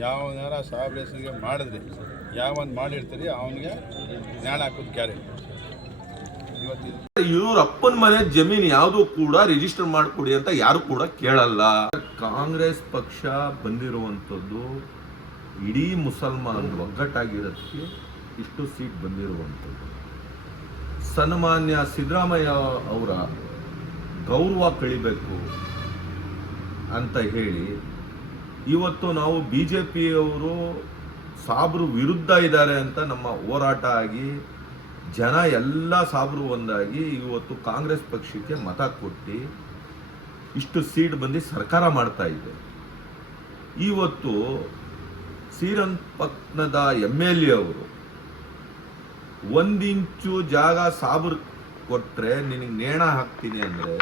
ಯಾವನಾರ ಸಾಹೇಬ್ರ ಮಾಡಿದ್ರೆ ಯಾವನ್ ಮಾಡಿರ್ತೀರಿ ಅವನಿಗೆ ನ್ಯಾಣ ಹಾಕೋದು ಕ್ಯಾರೆ ಇವ್ರ ಅಪ್ಪನ ಮನೆ ಜಮೀನ್ ಯಾವುದು ಕೂಡ ರಿಜಿಸ್ಟರ್ ಮಾಡ್ಕೊಡಿ ಅಂತ ಯಾರು ಕೂಡ ಕೇಳಲ್ಲ. ಕಾಂಗ್ರೆಸ್ ಪಕ್ಷ ಬಂದಿರುವಂಥದ್ದು ಇಡೀ ಮುಸಲ್ಮಾನರು ಒಗ್ಗಟ್ಟಾಗಿರೋದಕ್ಕೆ ಇಷ್ಟು ಸೀಟ್ ಬಂದಿರುವಂಥದ್ದು. ಸನ್ಮಾನ್ಯ ಸಿದ್ದರಾಮಯ್ಯ ಅವರ ಗೌರವ ಕಳಿಬೇಕು ಅಂತ ಹೇಳಿ ಇವತ್ತು ನಾವು ಬಿ ಜೆ ಪಿಯವರು ಸಾಬ್ರು ವಿರುದ್ಧ ಇದ್ದಾರೆ ಅಂತ ನಮ್ಮ ಹೋರಾಟ ಆಗಿ ಜನ ಎಲ್ಲ ಸಾಬ್ರು ಒಂದಾಗಿ ಇವತ್ತು ಕಾಂಗ್ರೆಸ್ ಪಕ್ಷಕ್ಕೆ ಮತ ಕೊಟ್ಟು ಇಷ್ಟು ಸೀಟ್ ಬಂದು ಸರ್ಕಾರ ಮಾಡ್ತಾ ಇದೆ. ಇವತ್ತು ಶ್ರೀರಂಗಪಟ್ಟಣದ ಎಂ ಎಲ್ ಎ ಅವರು ಒಂದಿಂಚು ಜಾಗ ಸಾಬ್ರು ಕೊಟ್ಟರೆ ನಿನಗೆ ನೇಣ ಹಾಕ್ತೀನಿ ಅಂದರೆ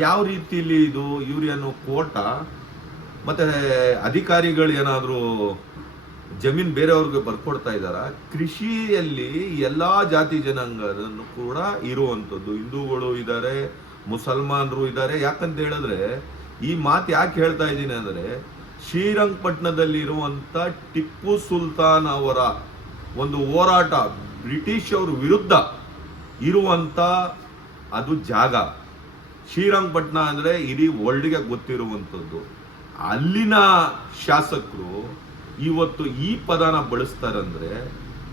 ಯಾವ ರೀತಿಯಲ್ಲಿ ಇದು ಇವ್ರೇನು ಕೋಟ ಮತ್ತೆ ಅಧಿಕಾರಿಗಳು ಏನಾದರೂ ಜಮೀನು ಬೇರೆಯವ್ರಿಗೆ ಬರ್ಕೊಡ್ತಾ ಇದ್ದಾರ? ಕೃಷಿಯಲ್ಲಿ ಎಲ್ಲ ಜಾತಿ ಜನಾಂಗದನ್ನು ಕೂಡ ಇರುವಂಥದ್ದು. ಹಿಂದೂಗಳು ಇದ್ದಾರೆ, ಮುಸಲ್ಮಾನರು ಇದ್ದಾರೆ. ಯಾಕಂತ ಹೇಳಿದ್ರೆ, ಈ ಮಾತು ಯಾಕೆ ಹೇಳ್ತಾ ಇದ್ದೀನಿ ಅಂದರೆ ಶ್ರೀರಂಗಪಟ್ಟಣದಲ್ಲಿ ಇರುವಂತ ಟಿಪ್ಪು ಸುಲ್ತಾನ್ ಅವರ ಒಂದು ಹೋರಾಟ, ಬ್ರಿಟಿಷ್ ಅವ್ರ ವಿರುದ್ಧ ಇರುವಂತ ಅದು ಜಾಗ. ಶ್ರೀರಂಗಪಟ್ಟಣ ಅಂದ್ರೆ ಇಡೀ ವರ್ಲ್ಡ್ಗೆ ಗೊತ್ತಿರುವಂಥದ್ದು. ಅಲ್ಲಿನ ಶಾಸಕರು ಇವತ್ತು ಈ ಪದನ ಬಳಸ್ತಾರಂದ್ರೆ,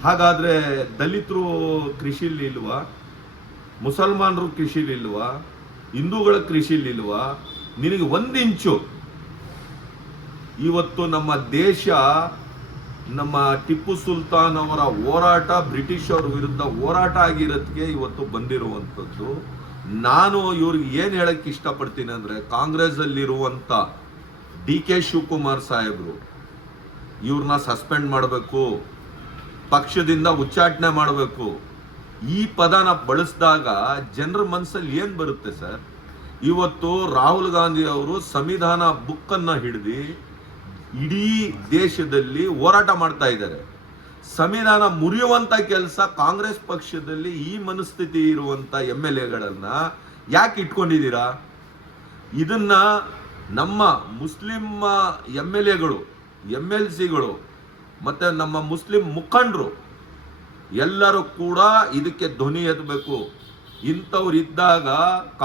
ಹಾಗಾದ್ರೆ ದಲಿತರು ಕೃಷಿಲಿ ಇಲ್ವಾ ಮುಸಲ್ಮಾನರು ಕೃಷಿಲಿ ಇಲ್ವಾ ಹಿಂದೂಗಳ ಕೃಷಿಲಿ ಇಲ್ವಾ ನಿನಗೆ ಒಂದಿಂಚು ಇವತ್ತು ನಮ್ಮ ದೇಶ, ನಮ್ಮ ಟಿಪ್ಪು ಸುಲ್ತಾನ್ ಅವರ ಹೋರಾಟ, ಬ್ರಿಟಿಷ್ ಅವ್ರ ವಿರುದ್ಧ ಹೋರಾಟ ಆಗಿರೋದಕ್ಕೆ ಇವತ್ತು ಬಂದಿರುವಂಥದ್ದು. ನಾನು ಇವ್ರಿಗೆ ಏನು ಹೇಳಕ್ಕೆ ಇಷ್ಟಪಡ್ತೀನಿ ಅಂದರೆ ಕಾಂಗ್ರೆಸ್ ಅಲ್ಲಿರುವಂತ ಡಿ ಕೆ ಶಿವಕುಮಾರ್ ಸಾಹೇಬರು ಇವ್ರನ್ನ ಸಸ್ಪೆಂಡ್ ಮಾಡಬೇಕು, ಪಕ್ಷದಿಂದ ಉಚ್ಚಾಟನೆ ಮಾಡಬೇಕು, ಈ ಪದನ ಬಳಸಿದಾಗ ಜನರ ಮನಸ್ಸಲ್ಲಿ ಏನು ಬರುತ್ತೆ ಸರ್? ಇವತ್ತು ರಾಹುಲ್ ಗಾಂಧಿ ಅವರು ಸಂವಿಧಾನ ಬುಕ್ಕನ್ನು ಹಿಡಿದು ಇಡೀ ದೇಶದಲ್ಲಿ ಹೋರಾಟ ಮಾಡ್ತಾ ಇದ್ದಾರೆ. ಸಂವಿಧಾನ ಮುರಿಯುವಂತ ಕೆಲಸ ಕಾಂಗ್ರೆಸ್ ಪಕ್ಷದಲ್ಲಿ ಈ ಮನಸ್ಥಿತಿ ಇರುವಂತ ಎಂ ಎಲ್ ಎಗಳನ್ನು ಯಾಕೆ ಇಟ್ಕೊಂಡಿದ್ದೀರಾ? ಇದನ್ನ ನಮ್ಮ ಮುಸ್ಲಿಂ ಎಂ ಎಲ್ ಎಗಳು ಎಂ ಎಲ್ ಸಿಗಳು, ಮತ್ತೆ ನಮ್ಮ ಮುಸ್ಲಿಂ ಮುಖಂಡರು, ಎಲ್ಲರೂ ಕೂಡ ಇದಕ್ಕೆ ಧ್ವನಿ ಎತ್ತಬೇಕು. ಇಂಥವ್ರು ಇದ್ದಾಗ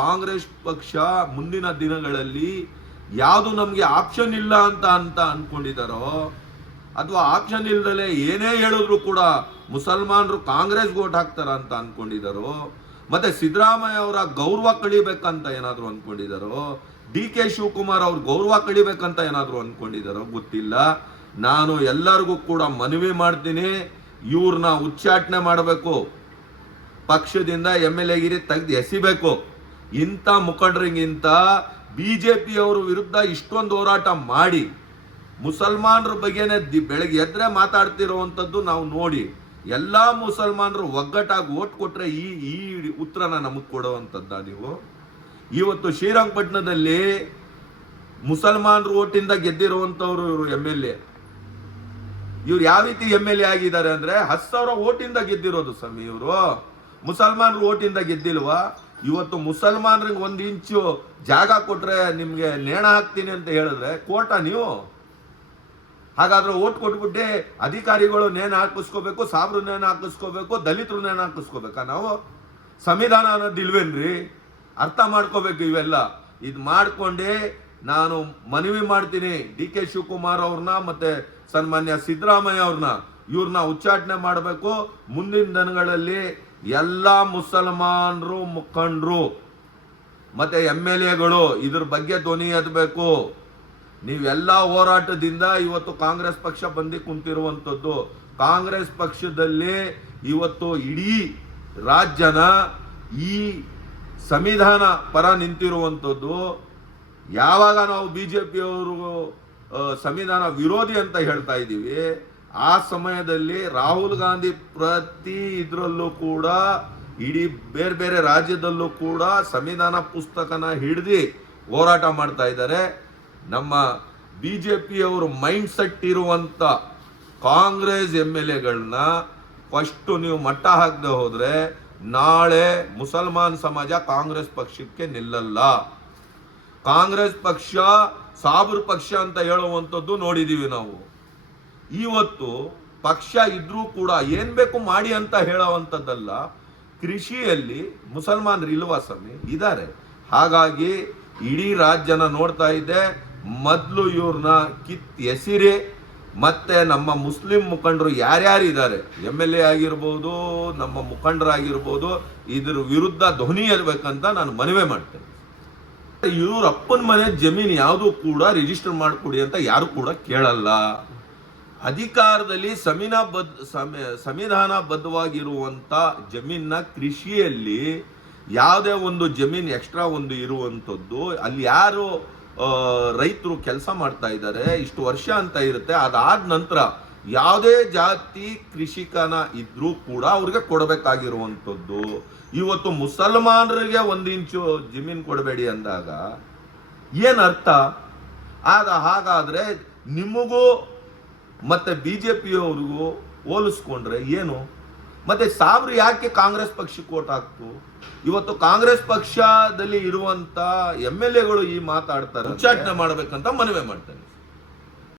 ಕಾಂಗ್ರೆಸ್ ಪಕ್ಷ ಮುಂದಿನ ದಿನಗಳಲ್ಲಿ ಯಾವುದು ನಮಗೆ ಆಪ್ಷನ್ ಇಲ್ಲ ಅಂತ ಅಂತ ಅಂದ್ಕೊಂಡಿದ್ದಾರೋ ಅಥವಾ ಆಪ್ಷನ್ ಇಲ್ದಲೆ ಏನೇ ಹೇಳಿದ್ರು ಕೂಡ ಮುಸಲ್ಮಾನರು ಕಾಂಗ್ರೆಸ್ ಓಟ್ ಹಾಕ್ತಾರ ಅಂತ ಅನ್ಕೊಂಡಿದಾರೋ ಮತ್ತೆ ಸಿದ್ದರಾಮಯ್ಯ ಅವರ ಗೌರವ ಕಳಿಬೇಕಂತ ಏನಾದರೂ ಅಂದ್ಕೊಂಡಿದ್ದಾರೋ ಡಿ ಕೆ ಶಿವಕುಮಾರ್ ಅವ್ರ ಗೌರವ ಕಳಿಬೇಕಂತ ಏನಾದರೂ ಅಂದ್ಕೊಂಡಿದ್ದಾರೋ ಗೊತ್ತಿಲ್ಲ. ನಾನು ಎಲ್ಲರಿಗೂ ಕೂಡ ಮನವಿ ಮಾಡ್ತೀನಿ ಇವ್ರನ್ನ ಉಚ್ಚಾಟನೆ ಮಾಡಬೇಕು. ಪಕ್ಷದಿಂದ ಎಂ ಎಲ್ ಎಗಿರಿ ತೆಗೆದು ಎಸಿಬೇಕು. ಇಂಥ ಮುಖಂಡರಿಗಿಂತ ಬಿ ಜೆ ಪಿಯವ್ರ ವಿರುದ್ಧ ಇಷ್ಟೊಂದು ಹೋರಾಟ ಮಾಡಿ, ಮುಸಲ್ಮಾನರ ಬಗ್ಗೆನೇ ದಿ- ಬೆಳಗ್ಗೆ ಎದ್ರೆ ಮಾತಾಡ್ತಿರೋವಂಥದ್ದು ನಾವು ನೋಡಿ. ಎಲ್ಲಾ ಮುಸಲ್ಮಾನರು ಒಗ್ಗಟ್ಟಾಗಿ ಓಟ್ ಕೊಟ್ಟರೆ ಈ ಈ ಉತ್ತರನ ನಮಗೆ ಕೊಡುವಂಥದ್ದ ನೀವು? ಇವತ್ತು ಶ್ರೀರಂಗಪಟ್ಟಣದಲ್ಲಿ ಮುಸಲ್ಮಾನರು ಓಟಿಂದ ಗೆದ್ದಿರುವಂಥವ್ರು ಇವರು ಎಂ ಎಲ್ ಎ. ಇವ್ರು ಯಾವ ರೀತಿ ಎಂ ಎಲ್ ಎ ಆಗಿದ್ದಾರೆ ಅಂದ್ರೆ ಹತ್ತು ಸಾವಿರ ಓಟಿಂದ ಗೆದ್ದಿರೋದು ಸ್ವಾಮಿ ಇವರು. ಮುಸಲ್ಮಾನರು ಓಟಿಂದ ಗೆದ್ದಿಲ್ವಾ? ಇವತ್ತು ಮುಸಲ್ಮಾನ್ರಿಗೆ ಒಂದು ಇಂಚು ಜಾಗ ಕೊಟ್ಟರೆ ನಿಮಗೆ ನೇಣ ಹಾಕ್ತೀನಿ ಅಂತ ಹೇಳಿದ್ರೆ ಕೋಟ ನೀವು? ಹಾಗಾದ್ರೆ ಓಟ್ ಕೊಟ್ಬಿಟ್ಟೆ ಅಧಿಕಾರಿಗಳು ನೇಣು ಹಾಕಿಸ್ಕೋಬೇಕು, ಸಾಬ್ರು ನೇಣು ಹಾಕಿಸ್ಕೋಬೇಕು, ದಲಿತರು ನೇಣು ಹಾಕಿಸ್ಕೋಬೇಕಾ ನಾವು? ಸಂವಿಧಾನ ಅನ್ನೋದು ಇಲ್ವೇನ್ರಿ? ಅರ್ಥ ಮಾಡ್ಕೋಬೇಕು ಇವೆಲ್ಲ. ಇದು ಮಾಡ್ಕೊಂಡೆ ನಾನು ಮನವಿ ಮಾಡ್ತೀನಿ ಡಿ ಕೆ ಶಿವಕುಮಾರ್ ಅವ್ರನ್ನ ಮತ್ತೆ ಸನ್ಮಾನ್ಯ ಸಿದ್ದರಾಮಯ್ಯ ಅವ್ರನ್ನ. ಇವ್ರನ್ನ ಉಚ್ಚಾಟನೆ ಮಾಡಬೇಕು. ಮುಂದಿನ ದಿನಗಳಲ್ಲಿ ಎಲ್ಲ ಮುಸಲ್ಮಾನರು, ಮುಖಂಡರು ಮತ್ತೆ ಎಂ ಎಲ್ ಎಗಳು ಇದ್ರ ಬಗ್ಗೆ ಧ್ವನಿ ಎತ್ತಬೇಕು ನೀವೆಲ್ಲ ಹೋರಾಟದಿಂದ ಇವತ್ತು ಕಾಂಗ್ರೆಸ್ ಪಕ್ಷ ಬಂದು ಕುಂತಿರುವಂಥದ್ದು. ಕಾಂಗ್ರೆಸ್ ಪಕ್ಷದಲ್ಲಿ ಇವತ್ತು ಇಡೀ ರಾಜ್ಯನ ಈ ಸಂವಿಧಾನ ಪರ ನಿಂತಿರುವಂಥದ್ದು. ಯಾವಾಗ ನಾವು ಬಿ ಜೆ ಪಿಯವರು ಸಂವಿಧಾನ ವಿರೋಧಿ ಅಂತ ಹೇಳ್ತಾ ಇದ್ದೀವಿ, ಆ ಸಮಯದಲ್ಲಿ ರಾಹುಲ್ ಗಾಂಧಿ ಪ್ರತಿ ಇದರಲ್ಲೂ ಕೂಡ, ಇಡೀ ಬೇರೆ ಬೇರೆ ರಾಜ್ಯದಲ್ಲೂ ಕೂಡ ಸಂವಿಧಾನ ಪುಸ್ತಕನ ಹಿಡಿದು ಹೋರಾಟ ಮಾಡ್ತಾ ಇದ್ದಾರೆ. ನಮ್ಮ ಬಿ ಜೆ ಪಿಯವರು ಮೈಂಡ್ ಸೆಟ್ ಇರುವಂತ ಕಾಂಗ್ರೆಸ್ ಎಂ ಎಲ್ ಎಗಳನ್ನ ಫಸ್ಟ್ ನೀವು ಮಟ್ಟ ಹಾಕದೆ ಹೋದರೆ ನಾಳೆ ಮುಸಲ್ಮಾನ್ ಸಮಾಜ ಕಾಂಗ್ರೆಸ್ ಪಕ್ಷಕ್ಕೆ ನಿಲ್ಲಲ್ಲ. ಕಾಂಗ್ರೆಸ್ ಪಕ್ಷ, ಸಾಬ್ರ ಪಕ್ಷ ಅಂತ ಹೇಳುವಂಥದ್ದು ನೋಡಿದೀವಿ ನಾವು. ಇವತ್ತು ಪಕ್ಷ ಇದ್ರೂ ಕೂಡ ಏನು ಬೇಕು ಮಾಡಿ ಅಂತ ಹೇಳುವಂಥದ್ದಲ್ಲ, ಕೃಷಿಯಲ್ಲಿ ಮುಸಲ್ಮಾನರು ಇಲ್ವಾ ಸ್ವಾಮಿ? ಇದ್ದಾರೆ. ಹಾಗಾಗಿ ಇಡೀ ರಾಜ್ಯನ ನೋಡ್ತಾ ಇದೆ ಮೊದಲು ಇವ್ರನ್ನ ಕಿತ್ ಎಸಿರಿ, ಮತ್ತೆ ನಮ್ಮ ಮುಸ್ಲಿಂ ಮುಖಂಡರು ಯಾರ್ಯಾರು ಇದ್ದಾರೆ ಎಂ ಎಲ್ ಎ ಆಗಿರ್ಬೋದು, ನಮ್ಮ ಮುಖಂಡರಾಗಿರ್ಬೋದು, ಇದ್ರ ವಿರುದ್ಧ ಧ್ವನಿ ಇರಬೇಕಂತ ನಾನು ಮನವಿ ಮಾಡ್ತೇನೆ. ಇವ್ರ ಅಪ್ಪನ ಮನೆ ಜಮೀನು ಯಾವುದು ಕೂಡ ರಿಜಿಸ್ಟರ್ ಮಾಡಿಕೊಡಿ ಅಂತ ಯಾರು ಕೂಡ ಕೇಳಲ್ಲ. ಅಧಿಕಾರದಲ್ಲಿ ಸಂವಿಧಾನಬದ್ಧ ಸಂವಿಧಾನ ಬದ್ಧವಾಗಿರುವಂತ ಜಮೀನ ಕೃಷಿಯಲ್ಲಿ ಯಾವುದೇ ಒಂದು ಜಮೀನು ಎಕ್ಸ್ಟ್ರಾ ಒಂದು ಇರುವಂಥದ್ದು, ಅಲ್ಲಿ ಯಾರು ರೈತರು ಕೆಲಸ ಮಾಡ್ತಾ ಇದ್ದಾರೆ ಇಷ್ಟು ವರ್ಷ ಅಂತ ಇರುತ್ತೆ, ಅದಾದ ನಂತರ ಯಾವುದೇ ಜಾತಿ ಕೃಷಿಕನ ಇದ್ರೂ ಕೂಡ ಅವ್ರಿಗೆ ಕೊಡಬೇಕಾಗಿರುವಂಥದ್ದು. ಇವತ್ತು ಮುಸಲ್ಮಾನರಿಗೆ ಒಂದು ಇಂಚು ಜಮೀನು ಕೊಡಬೇಡಿ ಅಂದಾಗ ಏನರ್ಥ ಆಗ ಹಾಗಾದರೆ ನಿಮಗೂ ಮತ್ತೆ ಬಿಜೆಪಿಯವ್ರಿಗೂ ಹೋಲಿಸ್ಕೊಂಡ್ರೆ ಏನು? ಮತ್ತೆ ಸಾವಿರ ಯಾಕೆ ಕಾಂಗ್ರೆಸ್ ಪಕ್ಷಕ್ಕೆ ಓಟ್ ಹಾಕ್ತು? ಇವತ್ತು ಕಾಂಗ್ರೆಸ್ ಪಕ್ಷದಲ್ಲಿ ಇರುವಂತ ಎಂ ಎಲ್ ಎಗಳು ಈ ಮಾತಾಡ್ತಾರೆ ಉಚ್ಚಾಟನೆ ಮಾಡ್ಬೇಕಂತ ಮನವಿ ಮಾಡ್ತಾರೆ.